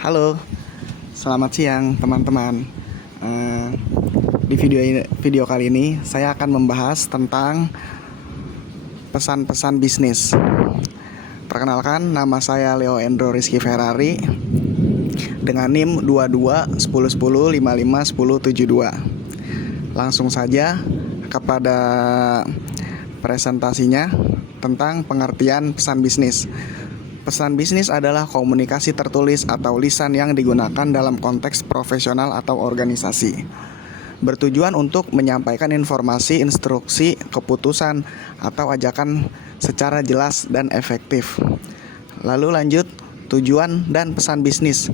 Halo, selamat siang teman-teman. Di video kali ini saya akan membahas tentang pesan-pesan bisnis. Perkenalkan, nama saya Leo Endro Rizky Ferrari dengan NIM 22 10 10 55 10 72. Langsung saja kepada presentasinya tentang pengertian pesan bisnis. Pesan bisnis adalah komunikasi tertulis atau lisan yang digunakan dalam konteks profesional atau organisasi. Bertujuan untuk menyampaikan informasi, instruksi, keputusan, atau ajakan secara jelas dan efektif. Lalu lanjut, tujuan dan pesan bisnis.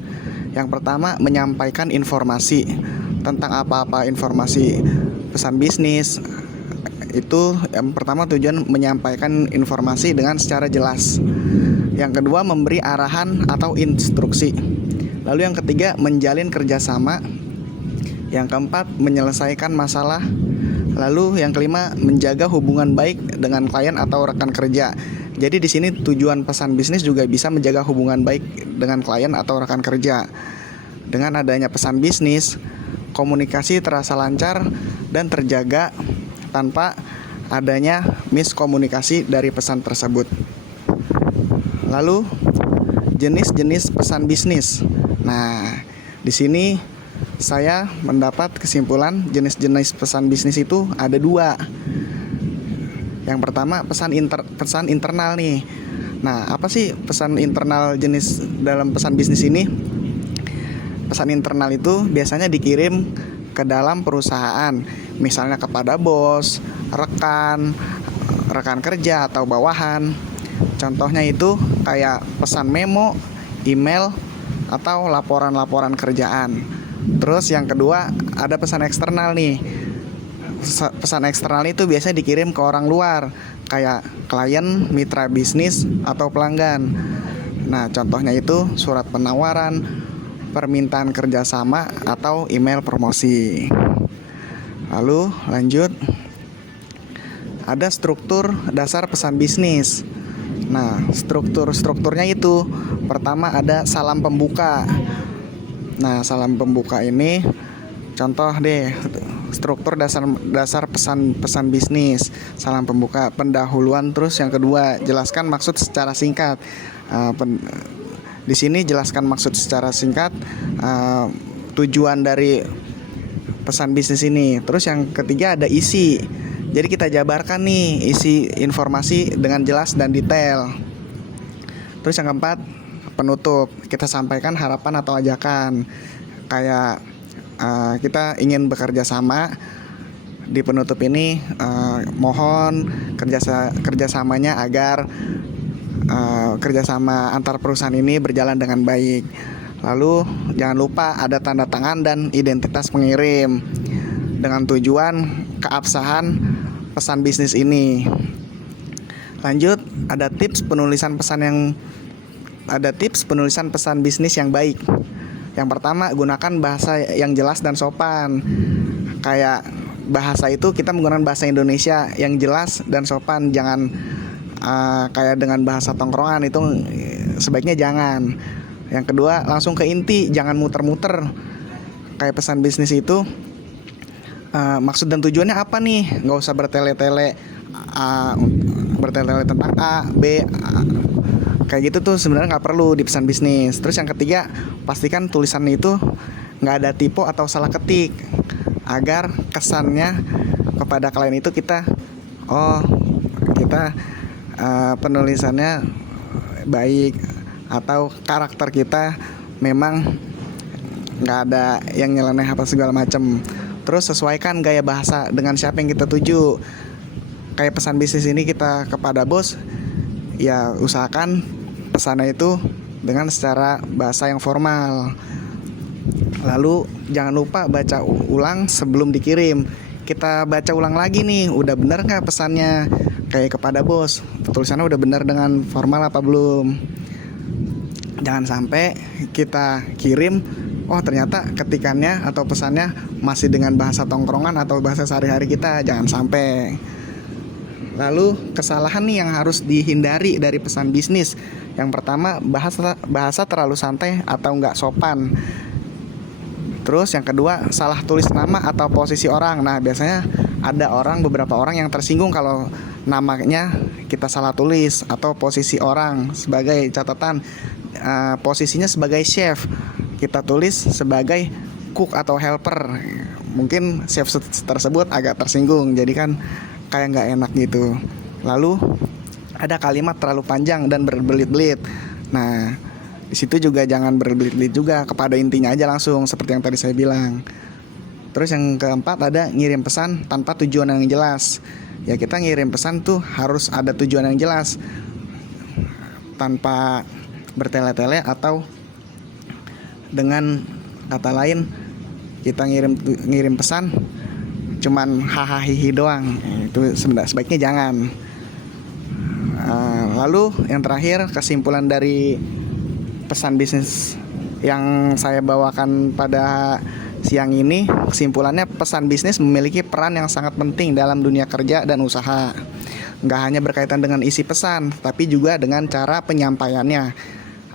Yang pertama, menyampaikan informasi. Tentang apa-apa informasi pesan bisnis, itu yang pertama tujuan menyampaikan informasi dengan secara jelas. Yang kedua, memberi arahan atau instruksi. Lalu yang ketiga, menjalin kerjasama. Yang keempat, menyelesaikan masalah. Lalu yang kelima, menjaga hubungan baik dengan klien atau rekan kerja. Jadi di sini tujuan pesan bisnis juga bisa menjaga hubungan baik dengan klien atau rekan kerja. Dengan adanya pesan bisnis, komunikasi terasa lancar dan terjaga tanpa adanya miskomunikasi dari pesan tersebut. Lalu jenis-jenis pesan bisnis. Nah, di sini saya mendapat kesimpulan jenis-jenis pesan bisnis itu ada dua. Yang pertama, pesan internal nih. Nah, apa sih pesan internal jenis dalam pesan bisnis ini? Pesan internal itu biasanya dikirim ke dalam perusahaan, misalnya kepada bos, rekan kerja atau bawahan. Contohnya itu kayak pesan memo, email, atau laporan-laporan kerjaan. Terus yang kedua ada pesan eksternal nih. Pesan eksternal itu biasanya dikirim ke orang luar, kayak klien, mitra bisnis, atau pelanggan. Nah, contohnya itu surat penawaran, permintaan kerjasama, atau email promosi. Lalu lanjut, ada struktur dasar pesan bisnis. Nah, strukturnya itu pertama ada salam pembuka. Nah, salam pembuka ini contoh deh, struktur dasar pesan bisnis. Salam pembuka, pendahuluan, terus yang kedua jelaskan maksud secara singkat. Di sini jelaskan maksud secara singkat, tujuan dari pesan bisnis ini. Terus yang ketiga ada isi. Jadi kita jabarkan nih isi informasi dengan jelas dan detail. Terus yang keempat, penutup. Kita sampaikan harapan atau ajakan. Kayak kita ingin bekerja sama. Di penutup ini mohon kerjasamanya agar kerjasama antar perusahaan ini berjalan dengan baik. Lalu jangan lupa ada tanda tangan dan identitas pengirim dengan tujuan keabsahan pesan bisnis ini. Lanjut, ada tips penulisan pesan bisnis yang baik. Yang pertama, gunakan bahasa yang jelas dan sopan. Kayak bahasa itu kita menggunakan bahasa Indonesia yang jelas dan sopan. Jangan kayak dengan bahasa tongkrongan, itu sebaiknya jangan. Yang kedua, langsung ke inti, jangan muter-muter. Kayak pesan bisnis itu maksud dan tujuannya apa nih? Nggak usah bertele-tele tentang A, B, kayak gitu tuh sebenarnya nggak perlu di pesan bisnis. Terus yang ketiga, pastikan tulisan itu nggak ada typo atau salah ketik, agar kesannya kepada klien itu kita penulisannya baik, atau karakter kita memang nggak ada yang nyeleneh apa segala macam. Terus sesuaikan gaya bahasa dengan siapa yang kita tuju. Kayak pesan bisnis ini kita kepada bos, ya usahakan pesannya itu dengan secara bahasa yang formal. Lalu jangan lupa baca ulang sebelum dikirim. Kita baca ulang lagi nih, udah bener gak pesannya. Kayak kepada bos, tulisannya udah bener dengan formal apa belum. Jangan sampai kita kirim, ternyata ketikannya atau pesannya masih dengan bahasa tongkrongan atau bahasa sehari-hari kita. Jangan sampai. Lalu kesalahan nih yang harus dihindari dari pesan bisnis. Yang pertama, bahasa terlalu santai atau nggak sopan. Terus yang kedua, salah tulis nama atau posisi orang. Nah, biasanya ada beberapa orang yang tersinggung kalau namanya kita salah tulis atau posisi orang. Sebagai catatan, posisinya sebagai chef, kita tulis sebagai cook atau helper. Mungkin chef tersebut agak tersinggung, jadi kan kayak nggak enak gitu. Lalu ada kalimat terlalu panjang dan berbelit-belit. Nah, di situ juga jangan berbelit-belit juga, kepada intinya aja langsung seperti yang tadi saya bilang. Terus yang keempat ada ngirim pesan tanpa tujuan yang jelas. Ya, kita ngirim pesan tuh harus ada tujuan yang jelas, tanpa bertele-tele atau dengan kata lain kita ngirim pesan cuman hahaha doang. Itu sebaiknya jangan. Lalu yang terakhir, kesimpulan dari pesan bisnis yang saya bawakan pada siang ini, kesimpulannya pesan bisnis memiliki peran yang sangat penting dalam dunia kerja dan usaha. Nggak hanya berkaitan dengan isi pesan, tapi juga dengan cara penyampaiannya.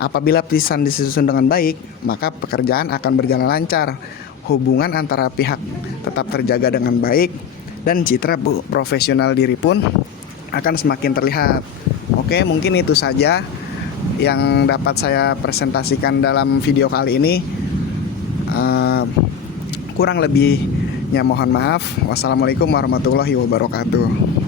Apabila pesan disusun dengan baik, maka pekerjaan akan berjalan lancar. Hubungan antara pihak tetap terjaga dengan baik, dan citra profesional diri pun akan semakin terlihat. Oke, mungkin itu saja yang dapat saya presentasikan dalam video kali ini. Kurang lebihnya mohon maaf. Wassalamualaikum warahmatullahi wabarakatuh.